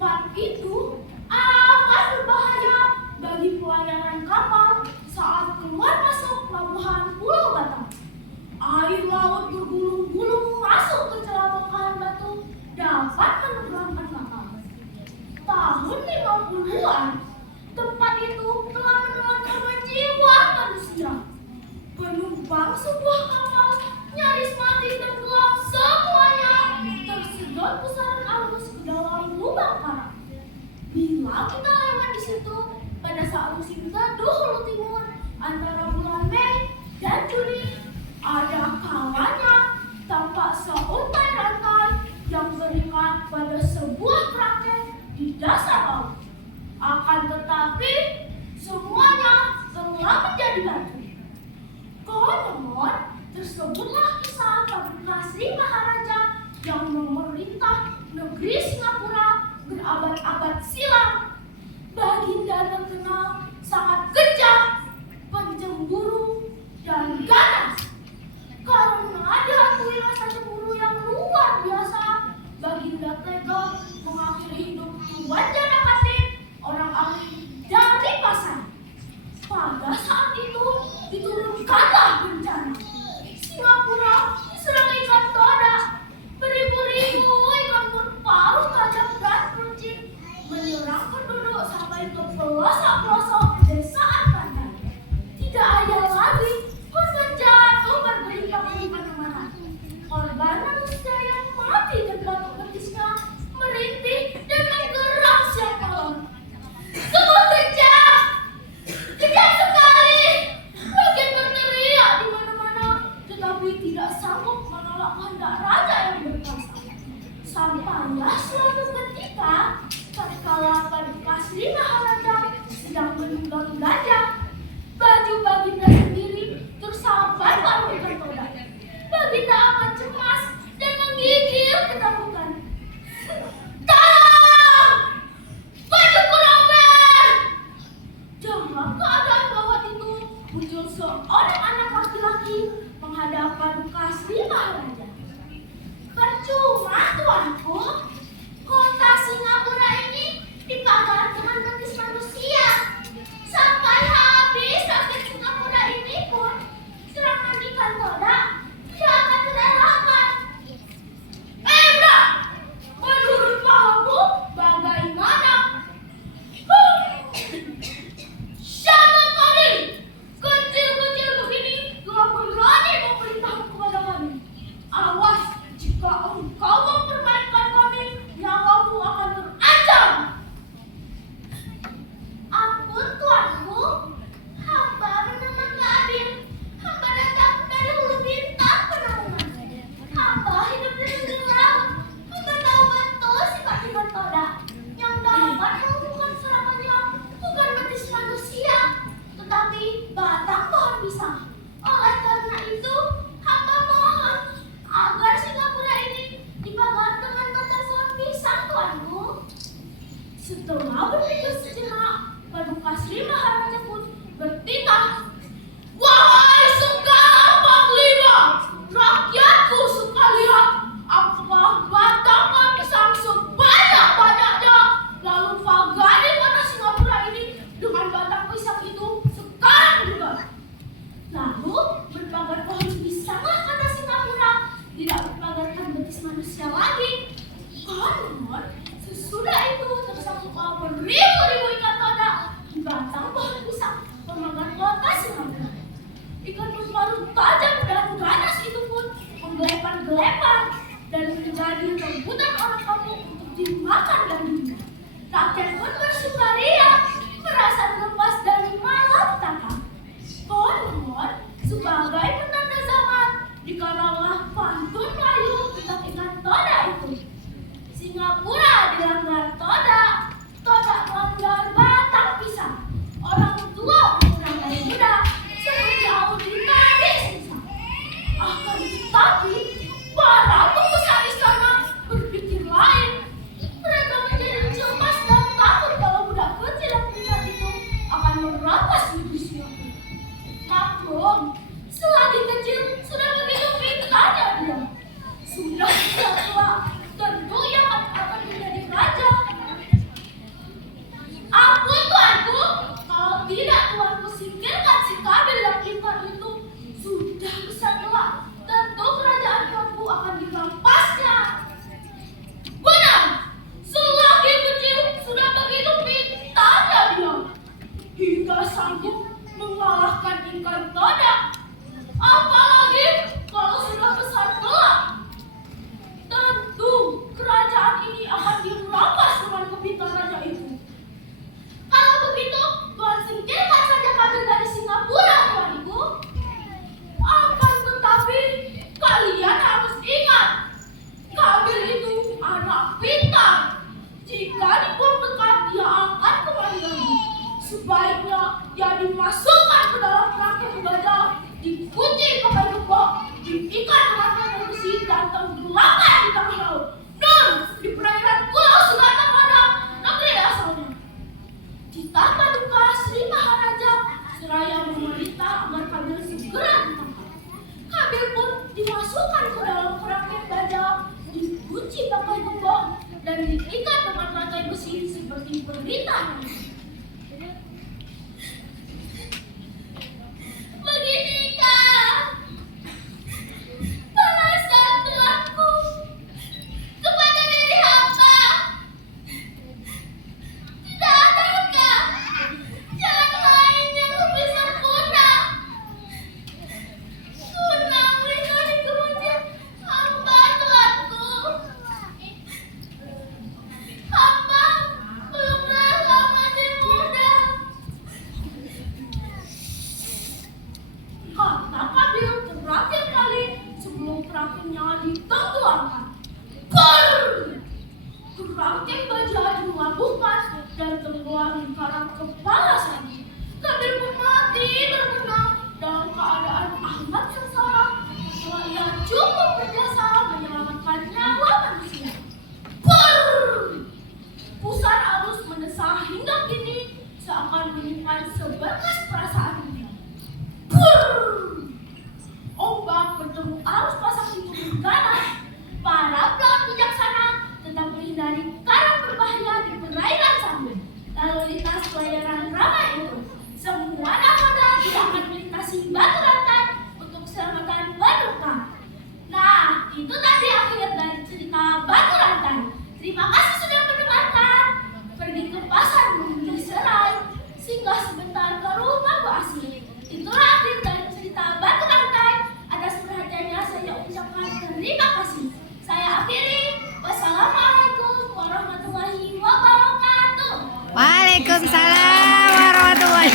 Tempat itu akan berbahaya bagi pelayaran kapal saat keluar masuk pelabuhan Pulau Batam. Air laut bergulung-gulung masuk ke celah bongkahan batu dapat menenggelamkan kapal. Tahun 50-an, tempat itu telah menelan korban jiwa manusia. Penumpang sebuah kapal nyaris mati tenggelam semuanya, tersedot pusaran arus ke dalam lubang karang. Bila kita lewat di situ pada saat musim teduh Hulu Timur antara bulan Mei dan Juni, ada kalanya tampak seuntai rantai yang terikat pada sebuah kraken di dasar laut. Akan tetapi semuanya telah menjadi batu. Konon tersebutlah kisah Prabu Sri Maharaja yang memerintah negeri Singapura berabad-abad silam. Baginda terkenal sangat kejam, pencemburu, dan ganas. Karena dihantui rasa cemburu yang luar biasa, Baginda tega mengakhiri hidup Tuan Janakatin, orang ahli dari pasar. Pada saat itu diturunkanlah bencana. Singapura diserang ikan toda. Beribu-ribu ikan berparuh tajam dan runcing menyerang penduduk sampai ke pelosok-pelosok pedesaan pantai. Tidak ada lagi korban jatuh bergelimpangan di mana-mana. Korban manusia yang mati dan batuk betisnya merintih dan menggerak siang malam. Sungguh kejam! Kejam sekali! Rakyat berteriak di mana-mana, tetapi tidak sanggup menolak kehendak raja yang berkuasa. Sampailah suatu ketika, tatkala Prabu Sri Maharaja sedang menunggang gajah, baju Baginda sendiri tersambar paruh ikan toda. Baginda amat cemas dan menggigil ketakutan. Tolong! Bajuku robek! Dalam keadaan gawat itu, muncul seorang anak laki-laki menghadap Prabu Sri Maharaja. Percuma, tuanku, kota Singapura ini dipagar dengan betis manusia. Sampai habis rakyat Singapura ini pun serangan ikan toda tidak akan terelakkan. Enak! Menurut pahammu bagaimana? Siapa kali? Kecil-kecil begini telah berani memerintah kepada kami. Awas, jika engkau mempermainkan kami, nyawamu akan terancam. Ampun tuanku, hamba bernama Adil. Hamba datang dari Hulu Bintang Penaungan. Hamba hidup di negeri laut. Hamba tahu betul sifat ikan toda yang dapat melakukan serangannya bukan betis manusia, tetapi batang pohon pisang. Oleh karena itu, hamba mohon agar Singapura ini dipagar dengan batang pohon pisang, tuanku. Setelah berpikir sejenak, Prabu Sri Maharaja pun bertitah. Wahai segala panglima, rakyatku suka lihat apakah batang pisang sebanyak-banyaknya, lalu pagari kota Singapura ini dengan batang pisang itu sekarang juga. Lalu berpagar pohon pisanglah kota Singapura, tidak berpagarkan betis manusia lagi. Konon sesudah itu tersangkut beribu-ribu ikan toda di batang pohon pisang pemagar kota Singapura. Ikan berparuh tajam dan ganas itu pun menggelepar-gelepar dan menjadi rebutan orang kampung untuk dimakan dagingnya. Rakyat pun bersukaria, merasa lepas dari malapetaka. Konon sebagai petanda zaman, dikarenalah pantun Melayu tentang ikan toda itu. Singapura dilanggar toda, toda melanggar batang pisang. Orang tua kurang dari muda, seperti audita di sisa. Akan tetapi, para pembesar istana berpikir lain. Mereka menjadi cemas dan takut kalau budak kecil yang tinggal itu akan merampas negeri Singapura. Maklum, selagi kecil sudah begitu pintarnya dia. Sudah tua, tentu ia akan menjadi raja. Jika dibuang dekat, dia akan kembali lagi. Sebaiknya dia dimasukkan ke dalam kerangkeng gajah, dikunci pakai gembok, diikat dengan rantai besi dan tenggelamkan di tengah laut. Dan di perairan Pulau Sugatamana, negeri asalnya. Ditambah duka Sri Maharaja, seraya memerintah agar Kabil segera ditangkap. Kabil pun dimasukkan ke dalam kerangkeng gajah, dikunci pakai gembok, dan diikat dengan rantai besi seperti perintah. Beginikah balasan Tuanku kepada diri hamba? Tidak adakah jalan lain yang lebih sempurna guna melindungi kemudian hamba, Tuanku? Hamba belum rela mati muda. Kata Kabil terakhir kali sebelum kerangkengnya ditenggelamkan. Kerangkeng gajah dilabuhkan dan tenggelam di karang kepala saja. Kabil pun mati terbenam dalam keadaan amat sengsara setelah ia cukup berjasa menyelamatkan nyawa manusia. Pusar arus mendesah hingga kini seakan menyimpan seberkas perasaan dunia. Ombak bertemu arus pasang itu berganas. Para pelaut bijaksana tetap menghindari karang berbahaya di perairan Sambil. Lalu lintas pelayaran ramai itu, semua nakoda tidak akan melintasi batu rantai untuk keselamatan berduka. Nah, itu tadi akhir dari cerita batu rantai. Terima kasih sudah mendengarkan. Pergi ke pasar membeli serai, singgah sebentar ke rumah Bu Asih. Itulah akhir dari cerita batu rantai. Atas perhatiannya saya ucapkan terima kasih. Saya akhiri. Wassalamualaikum warahmatullahi wabarakatuh. Waalaikumsalam.